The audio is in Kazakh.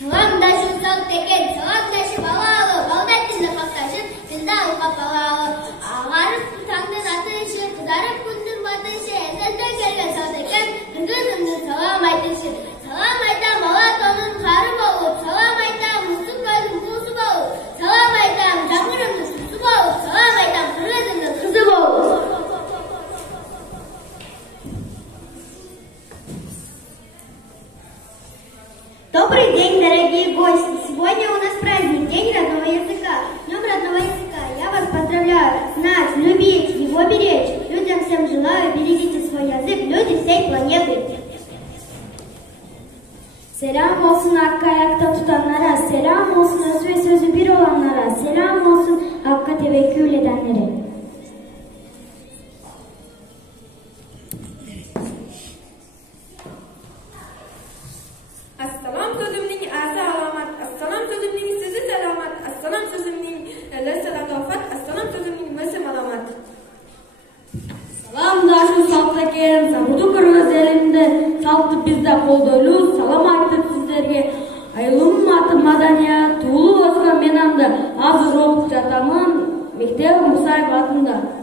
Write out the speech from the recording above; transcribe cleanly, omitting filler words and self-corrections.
Саламдашу салт экен, саламдашып алалы, балдар тілді қақташын, тілді алға балалы. Ағарып таңдың атышы, қызарып күндің батышы, әзелден келген салт екен, үңгін салам айтышы. Салам айтам, ала тонын қары болып, салам айтам, мұсып көзім құлсы болып, салам айтам, жаңғырымды сұсы болып, салам айтам, қырғызымды қызы болып. Добрый день, дорогие гости! Сегодня у нас праздник, День родного языка. Днем родного языка я вас поздравляю. Знать, любить, его беречь. Людям всем желаю, берегите свой язык, люди всей планеты. Selam olsun hakkı ayakta tutanlara, selam olsun öz ve sözü bir olanlara, selam olsun hakka tevekkül edenlere. Assalam sözümning a'zi alomat, assalam sözümning so'zi salomat, assalam sözümning lasi latofat, assalam sözümning misi malomat. Саламдашу салт экен, сабуду кыргыз элинде салтты бизде колдойлуу. Салам айтып сиздерге. Айылым аты Маданият, туулуу өскөн мен анда азыр окуп жатамын, мектеп Мусаев атында.